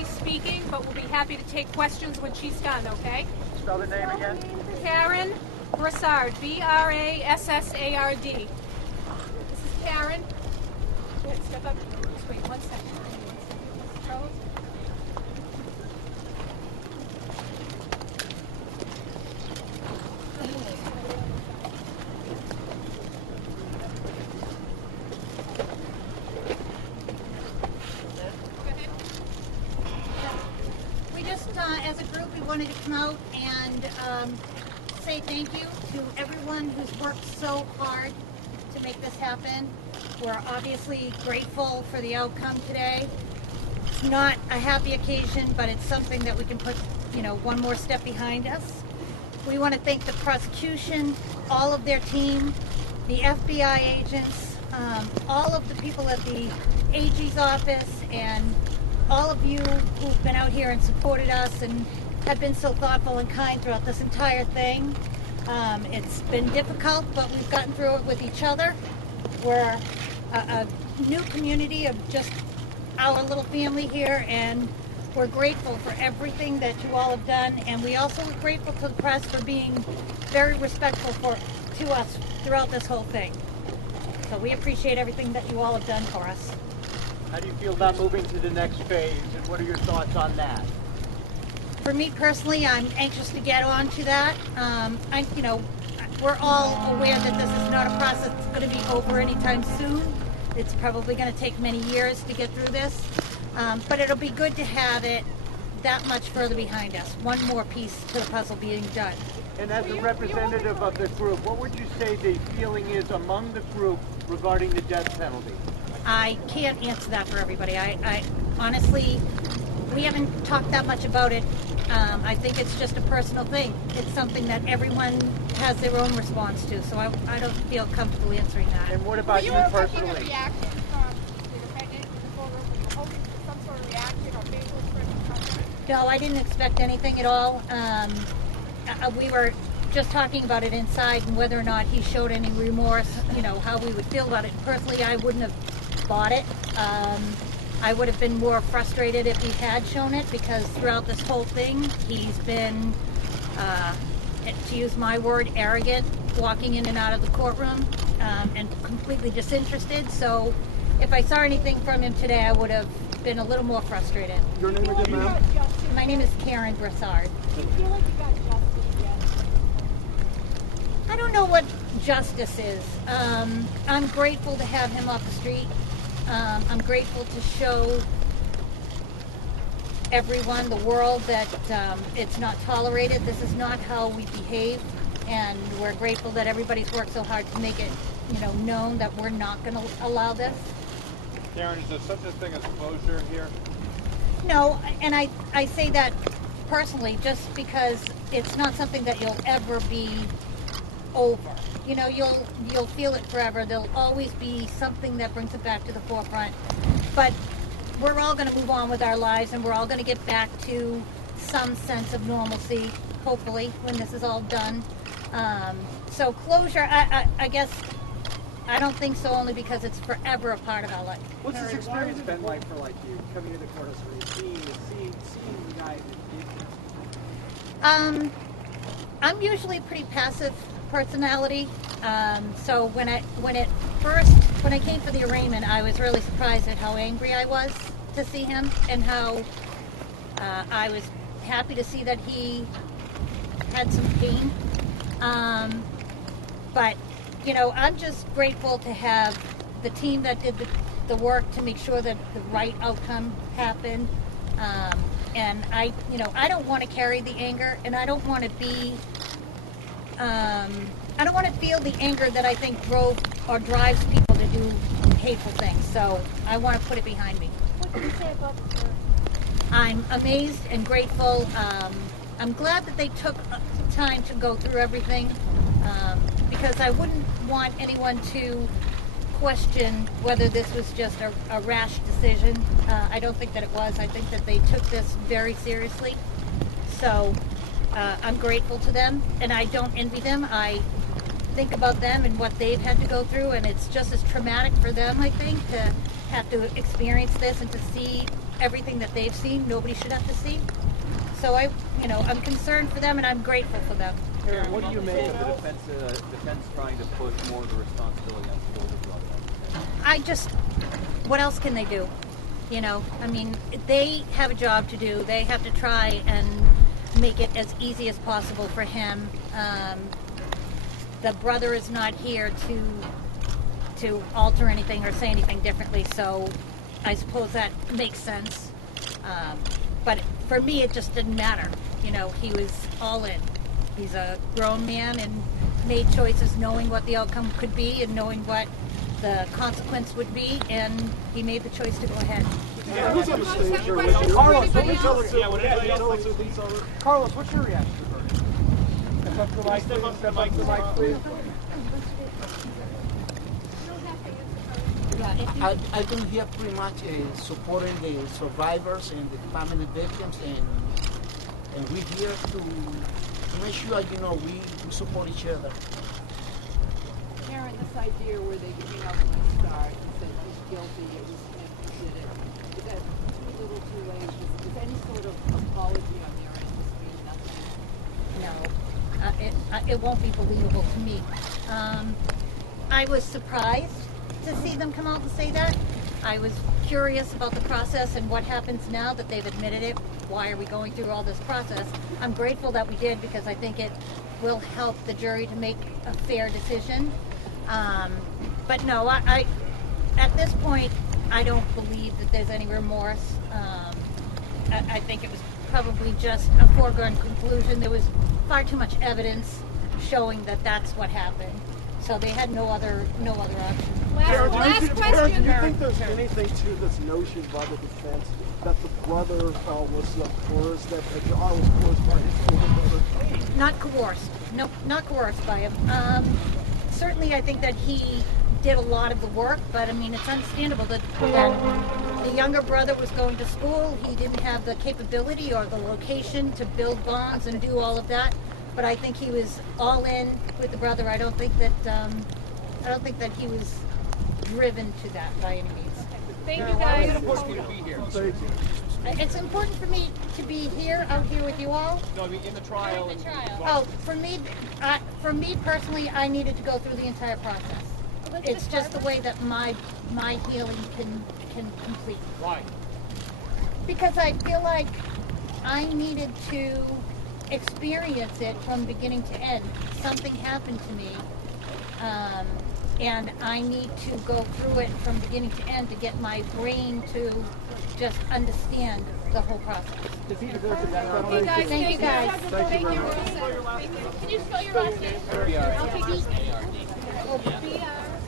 be speaking, but we'll be happy to take questions when she's done, okay? Spell the name again. Karen Brassard, Brassard. This is Karen. Go ahead, step up. Just wait 1 second. Carlos? As a group, we wanted to come out and say thank you to everyone who's worked so hard to make this happen. We're obviously grateful for the outcome today. It's not a happy occasion, but it's something that we can put, one more step behind us. We want to thank the prosecution, all of their team, the FBI agents, all of the people at the AG's office, and all of you who've been out here and supported us and have been so thoughtful and kind throughout this entire thing. It's been difficult, but we've gotten through it with each other. We're a new community of just our little family here, and we're grateful for everything that you all have done, and we also are grateful to the press for being very respectful to us throughout this whole thing. So we appreciate everything that you all have done for us. How do you feel about moving to the next phase, and what are your thoughts on that? For me personally, I'm anxious to get on to that. We're all aware that this is not a process that's going to be over anytime soon. It's probably going to take many years to get through this, but it'll be good to have it that much further behind us. One more piece to the puzzle being done. And as a representative of the group, what would you say the feeling is among the group regarding the death penalty? I can't answer that for everybody. I honestly, we haven't talked that much about it. I think it's just a personal thing. It's something that everyone has their own response to, so I don't feel comfortable answering that. And what about you personally? Reaction from the defendant in the courtroom? Were you hoping for some sort of reaction or facial expression? No, I didn't expect anything at all. We were just talking about it inside and whether or not he showed any remorse, how we would feel about it. Personally, I wouldn't have bought it. I would have been more frustrated if he had shown it, because throughout this whole thing, he's been, to use my word, arrogant, walking in and out of the courtroom, and completely disinterested. So if I saw anything from him today, I would have been a little more frustrated. Your name again, ma'am? My name is Karen Brassard. Do you feel like you got justice yet? I don't know what justice is. I'm grateful to have him off the street. I'm grateful to show everyone, the world, that it's not tolerated. This is not how we behave, and we're grateful that everybody's worked so hard to make it, known that we're not going to allow this. Karen, is there such a thing as closure here? No, and I say that personally just because it's not something that you'll ever be over. You'll feel it forever. There'll always be something that brings it back to the forefront. But we're all going to move on with our lives, and we're all going to get back to some sense of normalcy, hopefully, when this is all done. So closure, I guess, I don't think so, only because it's forever a part of our life. What's this experience been like for you coming into the courthouse and seeing the guy that did this? I'm usually a pretty passive personality. So when I came for the arraignment, I was really surprised at how angry I was to see him, and how I was happy to see that he had some pain. But I'm just grateful to have the team that did the work to make sure that the right outcome happened. And I don't want to carry the anger, and I don't want to be. I don't want to feel the anger that I think drove or drives people to do hateful things. So I want to put it behind me. What can you say about the jury? I'm amazed and grateful. I'm glad that they took time to go through everything, because I wouldn't want anyone to question whether this was just a rash decision. I don't think that it was. I think that they took this very seriously. So I'm grateful to them, and I don't envy them. I think about them and what they've had to go through, and it's just as traumatic for them, I think, to have to experience this and to see everything that they've seen, nobody should have to see. So I'm concerned for them, and I'm grateful for them. Karen, what do you make of the defense trying to push more of the responsibility on the older brother? What else can they do? I mean, they have a job to do. They have to try and make it as easy as possible for him. The brother is not here to alter anything or say anything differently, so I suppose that makes sense. But for me, it just didn't matter. He was all in. He's a grown man and made choices knowing what the outcome could be and knowing what the consequence would be, and he made the choice to go ahead. Who's on the stage? Carlos, Carlos, what's your reaction? Step up to the mic, please. I've been here pretty much supporting the survivors and the family victims, and we're here to make sure, we support each other. Karen, this idea where they came up with Brassard and said he's guilty, it was him who did it, is that too little too late? Is any sort of apology on their end just mean nothing? No, it won't be believable to me. I was surprised to see them come out and say that. I was curious about the process and what happens now that they've admitted it. Why are we going through all this process? I'm grateful that we did, because I think it will help the jury to make a fair decision. But no, I at this point, I don't believe that there's any remorse. I think it was probably just a foregone conclusion. There was far too much evidence showing that that's what happened. So they had no other option. Last question. Do you think there's anything to this notion by the defense that the brother was coerced, that Dzhokhar was coerced by his older brother? Not coerced. No, not coerced by him. Certainly, I think that he did a lot of the work, but I mean, it's understandable that the younger brother was going to school. He didn't have the capability or the location to build bonds and do all of that. But I think he was all in with the brother. I don't think that he was driven to that by any means. Thank you, guys. It's important for me to be here, out here with you all. No, I mean in the trial. Oh, for me personally, I needed to go through the entire process. It's just the way that my healing can complete. Why? Because I feel like I needed to experience it from beginning to end. Something happened to me, and I need to go through it from beginning to end to get my brain to just understand the whole process. Okay, guys, Thank you, guys. Thank you, Rosa. Can you spell your last name? BR. Okay, BR.